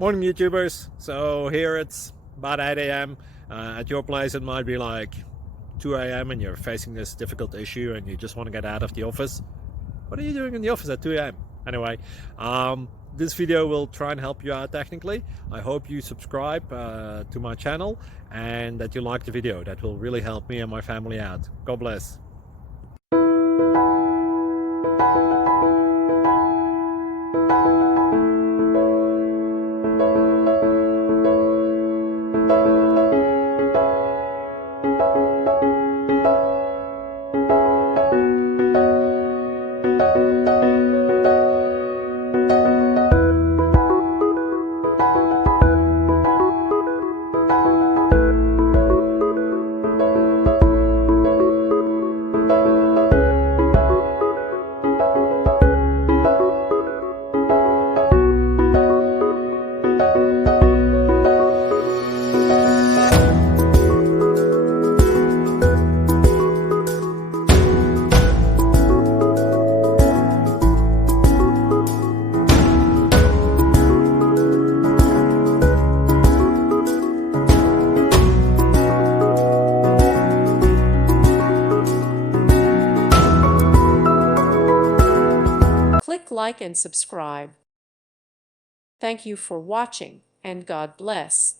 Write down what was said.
Morning YouTubers. So here it's about 8 a.m. At your place it might be like 2 a.m. and you're facing this difficult issue and you just want to get out of the office. What are you doing in the office at 2 a.m.? Anyway, this video will try and help you out technically. I hope you subscribe to my channel and that you like the video. That will really help me and my family out. God bless. Click like and subscribe. Thank you for watching, and God bless.